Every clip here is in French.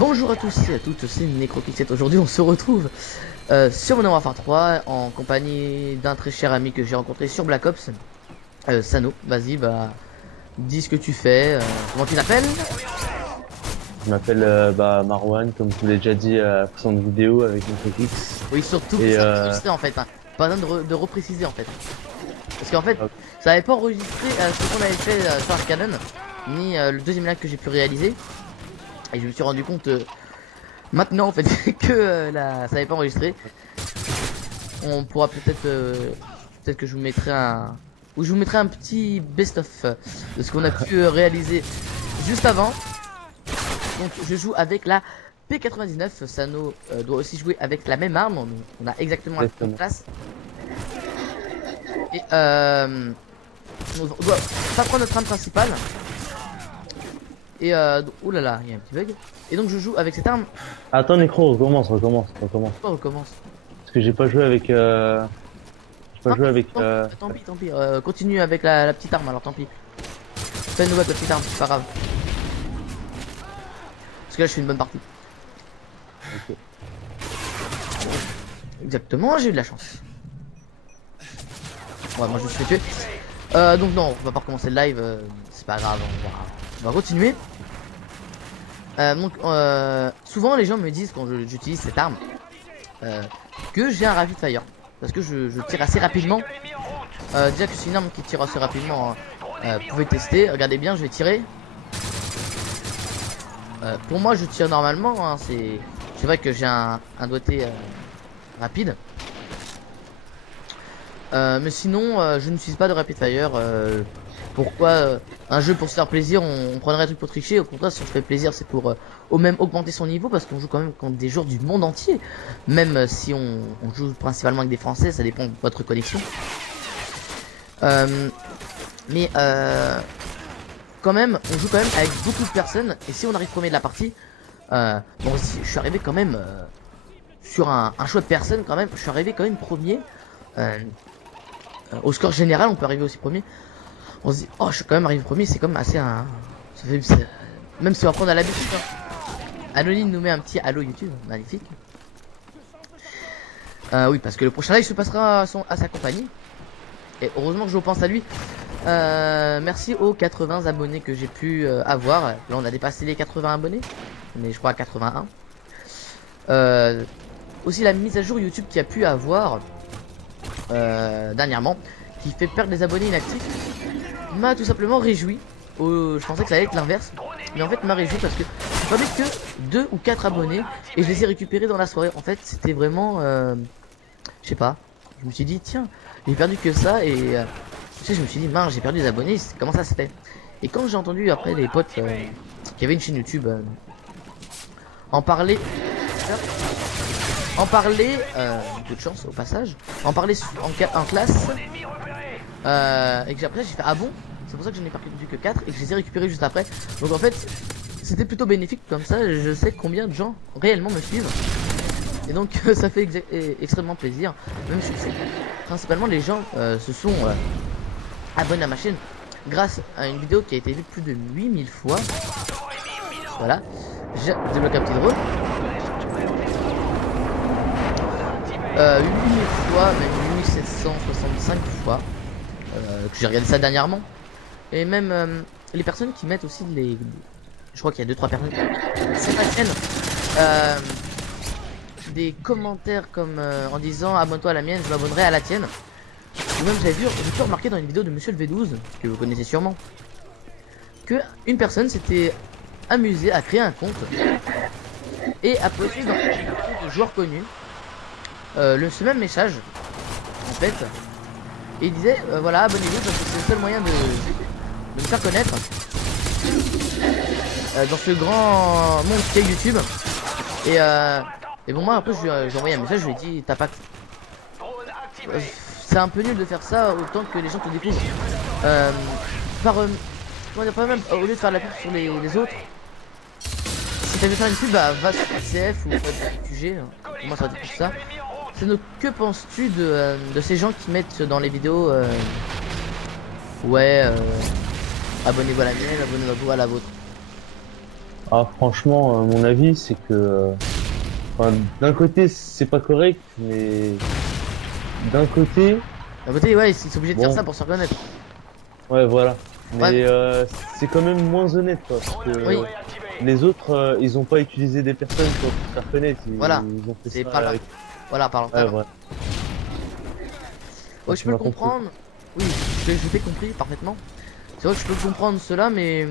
Bonjour à tous et à toutes, c'est NecroKixet. Aujourd'hui on se retrouve sur Modern Warfare 3 en compagnie d'un très cher ami que j'ai rencontré sur Black Ops, Sano. Vas-y, bah dis ce que tu fais, comment tu t'appelles? Je m'appelle Marwan, comme je vous l'ai déjà dit à la précédente vidéo avec NecroKix. Oui, surtout Et ça enregistré en fait, hein. Pas besoin de repréciser en fait. Parce qu'en fait, ah, ça avait pas enregistré ce qu'on avait fait sur Arcanon, ni le deuxième live que j'ai pu réaliser. Et je me suis rendu compte maintenant en fait que ça n'avait pas enregistré. On pourra peut-être que je vous mettrai un petit best-of de ce qu'on a pu réaliser juste avant. Donc je joue avec la P99. Sano doit aussi jouer avec la même arme. On a exactement la même classe. Et on doit pas prendre notre arme principale. Et oulala, il y a un petit bug. Et donc je joue avec cette arme. Attends, Necro, recommence. On recommence. Parce que j'ai pas joué avec. Tant pis. Continue avec la petite arme, alors tant pis. Fais-nous avec la petite arme, c'est pas grave. Parce que là je fais une bonne partie. Ok. Exactement, j'ai eu de la chance. Ouais, moi je me suis fait tuer. Donc non, on va pas recommencer le live, c'est pas grave, on va continuer. Souvent les gens me disent quand j'utilise cette arme que j'ai un rapid fire. Parce que je tire assez rapidement. Déjà que c'est une arme qui tire assez rapidement, hein. Vous pouvez tester, regardez bien, je vais tirer. Pour moi je tire normalement, hein. C'est vrai que j'ai un doigté rapide. Mais sinon je n'utilise pas de rapid fire. Pourquoi un jeu pour se faire plaisir on prendrait un truc pour tricher? Au contraire, si on se fait plaisir c'est pour au même augmenter son niveau, parce qu'on joue quand même contre des joueurs du monde entier. Même si on joue principalement avec des Français, ça dépend de votre connexion. Mais quand même on joue quand même avec beaucoup de personnes, et si on arrive premier de la partie, bon, je suis arrivé quand même sur un choix de personnes quand même, je suis arrivé quand même premier. Au score général on peut arriver aussi premier. On se dit, oh, je suis quand même arrivé premier, c'est comme assez un. Même si on va prendre à l'habitude. Hein. Anonyme nous met un petit allo YouTube, magnifique. Oui, parce que le prochain live se passera à sa compagnie. Et heureusement que je pense à lui. Merci aux 80 abonnés que j'ai pu avoir. Là, on a dépassé les 80 abonnés. On est, je crois, à 81. Aussi, la mise à jour YouTube qui a pu avoir dernièrement, qui fait perdre des abonnés inactifs, m'a tout simplement réjoui. Je pensais que ça allait être l'inverse, mais en fait m'a réjoui parce que j'ai pas mis que 2 ou 4 abonnés et je les ai récupérés dans la soirée. En fait c'était vraiment je sais pas, je me suis dit tiens, j'ai perdu que ça, et tu sais, je me suis dit mince, j'ai perdu des abonnés, comment ça se fait? Et quand j'ai entendu après les potes qui avaient une chaîne YouTube en parler, peu de chance au passage, en parler en classe, et que après j'ai fait ah bon, c'est pour ça que j'en ai perdu que 4 et que je les ai récupérés juste après. Donc en fait c'était plutôt bénéfique, comme ça je sais combien de gens réellement me suivent, et donc ça fait extrêmement plaisir. Même si principalement les gens se sont abonnés à ma chaîne grâce à une vidéo qui a été vue plus de 8000 fois. Voilà, j'ai débloqué un petit drone. 8000 fois, même 8765 fois que j'ai regardé ça dernièrement. Et même les personnes qui mettent aussi je crois qu'il y a 2-3 personnes sur ma chaîne des commentaires comme en disant abonne-toi à la mienne, je m'abonnerai à la tienne. Ou même j'ai pu remarquer dans une vidéo de Monsieur le V12 que vous connaissez sûrement, que une personne s'était amusée à créer un compte et a posté dans un compte de joueurs connus ce même message en fait, et il disait voilà, abonnez-vous parce que c'est le seul moyen de me faire connaître dans ce grand monde qu'est YouTube. Et bon, moi après j'ai envoyé un message, je lui ai dit t'as pas, c'est un peu nul de faire ça autant que les gens te découvrent comment dire, pas même au lieu de faire la pub sur les autres. Si t'as vu faire une pub, bah va sur CF ou QG, pour moi ça va être plus ça. Donc que penses-tu de ces gens qui mettent dans les vidéos ouais, abonnez-vous à la mienne, abonnez-vous à la vôtre? Ah, franchement, mon avis, c'est que, enfin, d'un côté, c'est pas correct, mais d'un côté, D'un côté, ouais, ils sont obligés de faire bon, ça pour se reconnaître. ouais, voilà. Ouais, Mais c'est quand même moins honnête, quoi, parce oui, que les autres, ils ont pas utilisé des personnes pour se faire connaître, voilà. ils ont fait C'est ça par là. avec... Voilà, par leur Ouais, talent. voilà. Ouais, Enfin, je tu peux le m'as compris. comprendre. Oui, je t'ai compris parfaitement. C'est vrai que je peux comprendre cela, mais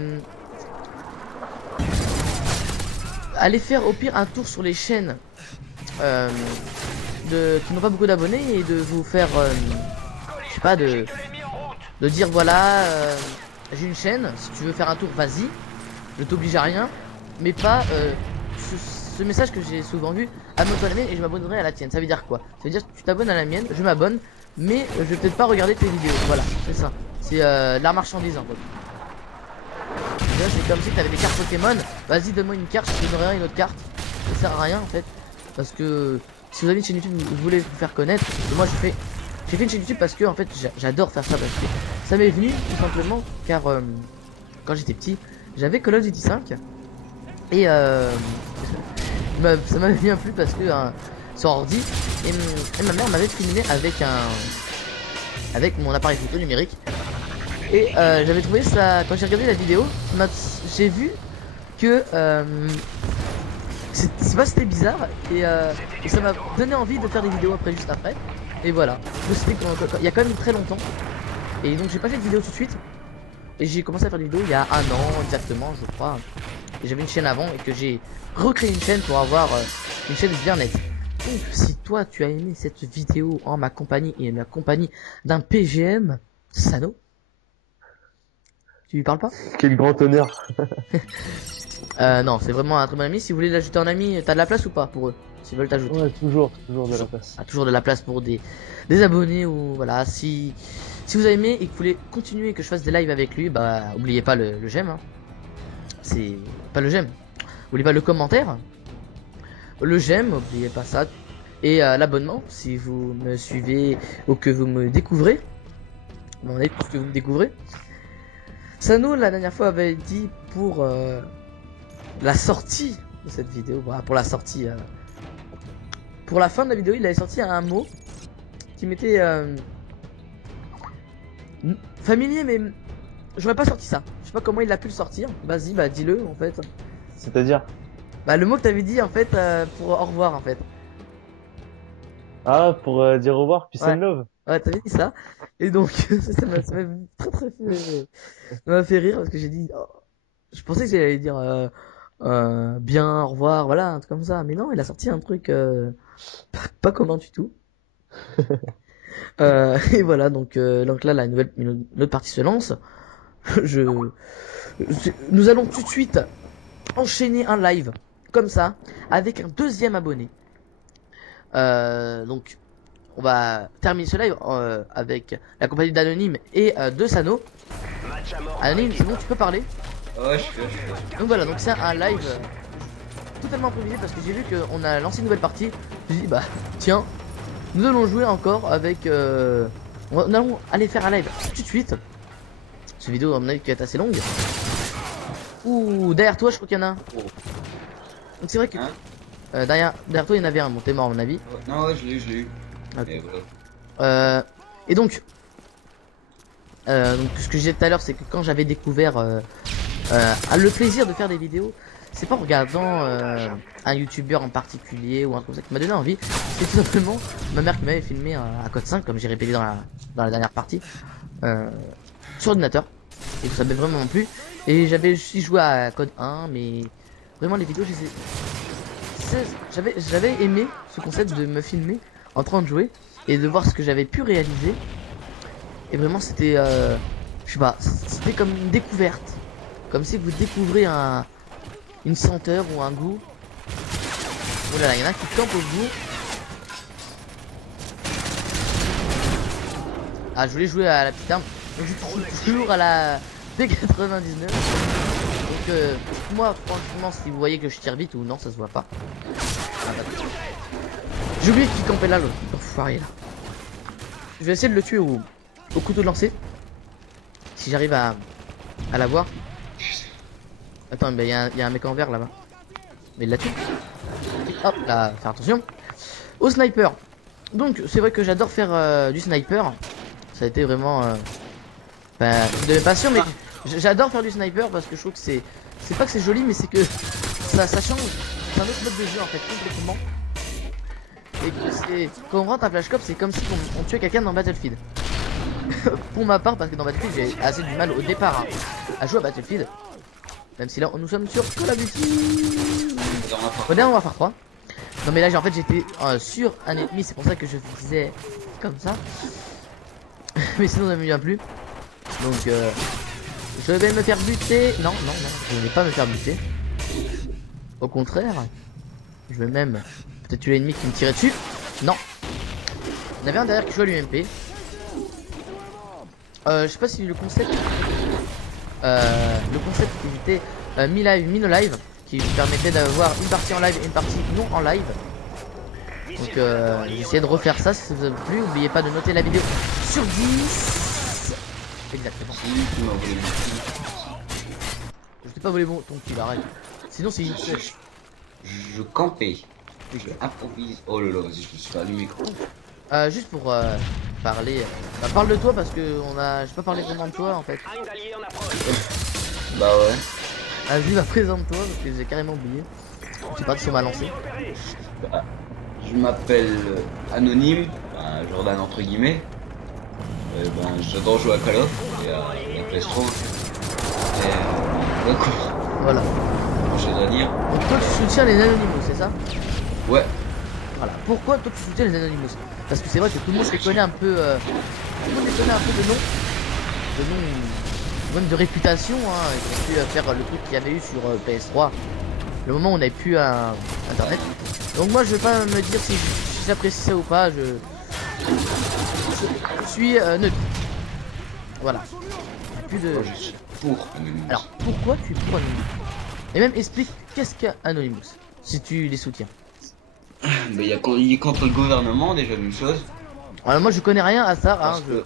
aller faire au pire un tour sur les chaînes euh, qui n'ont pas beaucoup d'abonnés et de vous faire, je sais pas, de dire voilà, j'ai une chaîne, si tu veux faire un tour, vas-y, je t'oblige à rien, mais pas ce message que j'ai souvent vu, abonne-toi à la mienne et je m'abonnerai à la tienne. Ça veut dire quoi? Ça veut dire que tu t'abonnes à la mienne, je m'abonne, mais je vais peut-être pas regarder tes vidéos. Voilà, c'est ça. C'est la marchandise en fait. C'est comme si tu avais des cartes Pokémon. Vas-y, donne-moi une carte, je te donnerai une autre carte. Ça sert à rien en fait. Parce que si vous avez une chaîne YouTube, vous voulez vous faire connaître. Moi, j'ai fait une chaîne YouTube parce que en fait, j'adore faire ça. Parce que ça m'est venu tout simplement car quand j'étais petit, j'avais Call of Duty 5 et ça m'avait bien plu parce que sur ordi et ma mère m'avait filmé avec mon appareil photo numérique. Et j'avais trouvé ça, quand j'ai regardé la vidéo, j'ai vu que c'était bizarre et ça m'a donné envie de faire des vidéos après, juste après. Et voilà, c'était il y a quand même très longtemps. Et donc j'ai pas fait de vidéo tout de suite. Et j'ai commencé à faire des vidéos il y a un an exactement, je crois. Et j'avais une chaîne avant et que j'ai recréé une chaîne pour avoir une chaîne bien nette. Donc si toi tu as aimé cette vidéo en ma compagnie et la compagnie d'un PGM, Sano. Tu lui parles pas? Quel grand honneur. Non, c'est vraiment un très bon ami. Si vous voulez l'ajouter en ami, t'as de la place ou pas pour eux? S'ils veulent t'ajouter. Ouais, toujours de la place. Ah, toujours de la place pour des abonnés ou voilà. Si vous avez aimé et que vous voulez continuer que je fasse des lives avec lui, bah oubliez pas le j'aime. Hein. C'est pas le j'aime. Oubliez pas le commentaire. Le j'aime, oubliez pas ça. Et l'abonnement, si vous me suivez ou que vous me découvrez. Bon, on est tout ce que vous me découvrez. Sano la dernière fois avait dit pour la sortie de cette vidéo, voilà, pour la sortie, pour la fin de la vidéo, il avait sorti un mot qui m'était familier, mais j'aurais pas sorti ça. Je sais pas comment il a pu le sortir. Vas-y, bah dis-le en fait. C'est-à-dire? Bah le mot que t'avais dit en fait pour au revoir en fait. Ah, pour dire au revoir, peace Ouais. and love. Ouais, t'avais dit ça. Et donc ça m'a très fait, ça m'a fait rire parce que j'ai dit, oh, je pensais que j'allais dire bien, au revoir, voilà, un truc comme ça. Mais non, il a sorti un truc pas commun du tout. Et voilà, donc là, une autre partie se lance. je, Nous allons tout de suite enchaîner un live comme ça avec un deuxième abonné. Donc on va terminer ce live avec la compagnie d'Anonyme et de Sano. Anonyme, c'est bon, tu peux parler. Ouais, je suis. Donc voilà, donc c'est un live totalement improvisé parce que j'ai vu qu'on a lancé une nouvelle partie. J'ai dit bah tiens, nous allons jouer encore avec nous allons aller faire un live tout de suite. Cette vidéo à mon avis qui est assez longue. Ouh, derrière toi je crois qu'il y en a un. Donc c'est vrai que Hein derrière toi il y en avait un, bon t'es mort à mon avis. Non, ouais, je l'ai eu. Ok. Et voilà. Et donc ce que je disais tout à l'heure c'est que quand j'avais découvert le plaisir de faire des vidéos, c'est pas en regardant un youtubeur en particulier ou un truc comme ça qui m'a donné envie, c'est tout simplement ma mère qui m'avait filmé à Code 5 comme j'ai répété dans la dernière partie sur ordinateur et que ça m'avait vraiment plu. Et j'avais aussi joué à Code 1 mais vraiment les vidéos j'avais aimé ce concept de me filmer en train de jouer et de voir ce que j'avais pu réaliser. Et vraiment c'était je sais pas, c'était comme une découverte, comme si vous découvrez une senteur ou un goût. Oh là là, il y en a qui campent au bout. Ah, je voulais jouer à la petite arme, donc je suis toujours à la P99. Donc moi franchement si vous voyez que je tire vite ou non ça se voit pas. Ah, bah. J'ai oublié qu'il campait là, l'enfoiré là. Je vais essayer de le tuer au couteau de lancer. Si j'arrive à l'avoir. Attends, mais il y a un mec en vert là-bas. Mais il l'a tué. Hop là, faire attention. Au sniper. Donc c'est vrai que j'adore faire du sniper. Ça a été vraiment de mes passions, mais j'adore faire du sniper parce que je trouve que c'est pas que c'est joli, mais c'est que ça change. C'est un autre mode de jeu en fait complètement. Et que c'est quand on rentre à Flashcop, c'est comme si on tuait quelqu'un dans Battlefield. Pour ma part, parce que dans Battlefield j'ai assez du mal au départ à jouer à Battlefield. Même si là nous sommes sur Call of Duty. Modern Warfare 3. Non mais là en fait j'étais sur un ennemi, c'est pour ça que je faisais comme ça. Mais sinon ça me vient plus. Donc je vais me faire buter. Non, je ne vais pas me faire buter. Au contraire, je vais même peut-être tuer l'ennemi qui me tirait dessus. Non. Il y en avait un derrière qui jouait à l'UMP. Je sais pas si le concept qui était mi-live, mi-no-live, qui permettait d'avoir une partie en live et une partie non en live. Donc j'ai essayé de refaire ça. Si ça vous a plu, n'oubliez pas de noter la vidéo sur 10. Exactement. Je t'ai pas volé ton kill, arrête. Sinon c'est une flèche. Je campais. Je improvise. Oh là là, vas-y, je me suis pas allumé. Juste pour parler. Parle de toi parce que j'ai pas parlé vraiment de toi en fait. Bah ouais. Vas-y, présente-toi parce que j'ai carrément oublié. Je sais pas si on m'a lancé. Bah, je m'appelle Anonyme, Jordan entre guillemets. J'adore jouer à Call of et à PS3. Et voilà. Chose à dire. Donc toi tu soutiens les Anonymous, c'est ça? Ouais. Voilà. Pourquoi toi tu soutiens les Anonymous? Parce que c'est vrai que tout le monde les connaît un peu. Tout le monde les connaît un peu de nom, même de réputation. Ils ont pu faire le truc qu'il y avait eu sur PS3. Le moment où on n'avait plus internet. Donc moi je vais pas me dire si j'apprécie ça ou pas. Je suis neutre. Voilà. Plus de. Je suis pour Anonymous. Alors pourquoi tu es pour Anonymous? Et même explique qu'est-ce qu'un Anonymous si tu les soutiens. Il est contre le gouvernement déjà d'une chose. Alors moi je connais rien à ça. Parce que...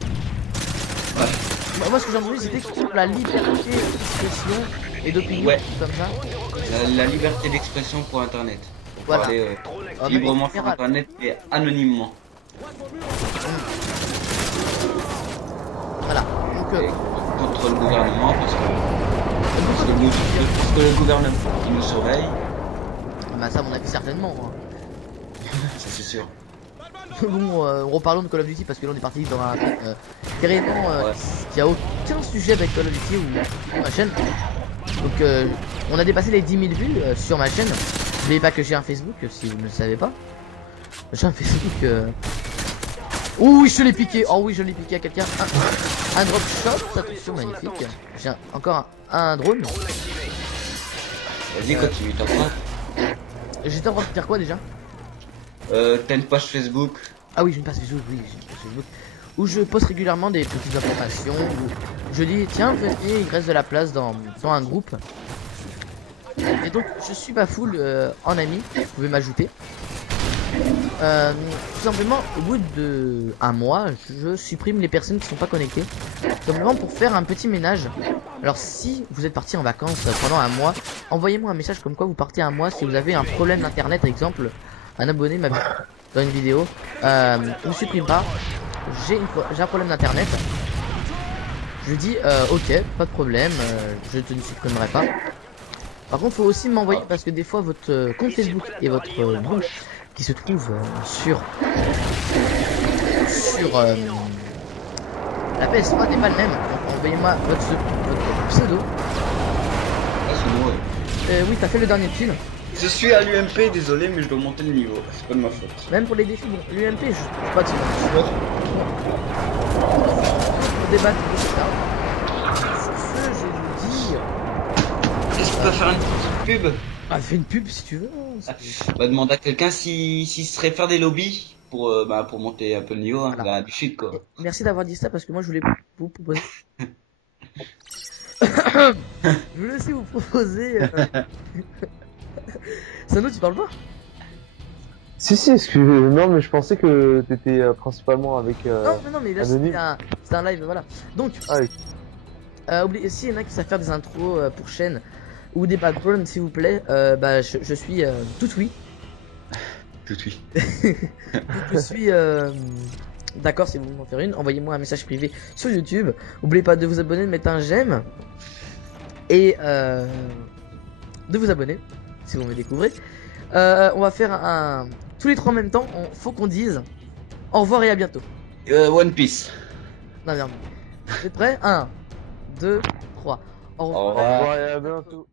Moi ce que j'ai entendu c'était contre la liberté d'expression et d'opinion, ouais. Comme ça. La liberté d'expression pour internet. Pour Voilà. parler librement sur internet et anonymement. Voilà. Donc contre le gouvernement parce que le gouvernement qui nous surveille. Bah ça à mon avis certainement. Ça c'est sûr. Bon, reparlons de Call of Duty parce que là on est parti dans un carrément qui a aucun sujet avec Call of Duty ou ma chaîne. Donc on a dépassé les 10 000 vues sur ma chaîne. N'oubliez pas que j'ai un Facebook si vous ne le savez pas. J'ai un Facebook. Oh oui, je l'ai piqué. Oh oui, je l'ai piqué à quelqu'un. Un drop shot, attention, magnifique. J'ai encore un drone. Vas-y, continue ta phrase. J'étais en train de dire quoi déjà? T'as une page Facebook. Ah oui, j'ai une page Facebook, oui, j'ai une page Facebook où je poste régulièrement des petites informations. Où je dis tiens, venez, il reste de la place dans un groupe. Et donc je suis pas full en ami, vous pouvez m'ajouter. Tout simplement au bout de un mois je supprime les personnes qui sont pas connectées, simplement pour faire un petit ménage. Alors si vous êtes parti en vacances pendant un mois, envoyez-moi un message comme quoi vous partez un mois. Si vous avez un problème d'internet, par exemple un abonné m'a dans une vidéo, ne supprime pas, j'ai un problème d'internet, je dis ok, pas de problème, je te ne supprimerai pas. Par contre faut aussi m'envoyer, parce que des fois votre compte Facebook et votre groupe qui se trouve sur la PS3 n'est pas le même. Donc envoyez-moi votre pseudo. Ah, c'est moi. Oui, t'as fait le dernier kill. Je suis à l'UMP, désolé, mais je dois monter le niveau. C'est pas de ma faute. Même pour les défis, bon, l'UMP, je sais pas de on débat de ça. Je vous dis. Est-ce que tu peux faire une petite pub? Ah, fais une pub si tu veux. Bah, demande à quelqu'un s'il serait faire des lobbies pour monter un peu le niveau, hein, voilà. du shit quoi. Merci d'avoir dit ça parce que moi je voulais vous proposer. Je voulais aussi vous proposer. Sano, tu parles pas? Si, excuse-moi, non, mais je pensais que t'étais principalement avec. Non, mais là c'est un live, voilà. Donc, ah, oui. oubliez, s'il y en a qui savent faire des intros pour chaîne, ou des patreons s'il vous plaît, bah je suis tout oui. Tout de suite. Je suis d'accord si vous voulez m'en faire une. Envoyez-moi un message privé sur YouTube. N'oubliez pas de vous abonner, de mettre un j'aime et de vous abonner si vous me découvrez. On va faire un tous les trois en même temps. Faut qu'on dise au revoir et à bientôt. One Piece. Non merde. Vous êtes prêts? 1, 2, 3. Au Au revoir. Au revoir. revoir et à bientôt.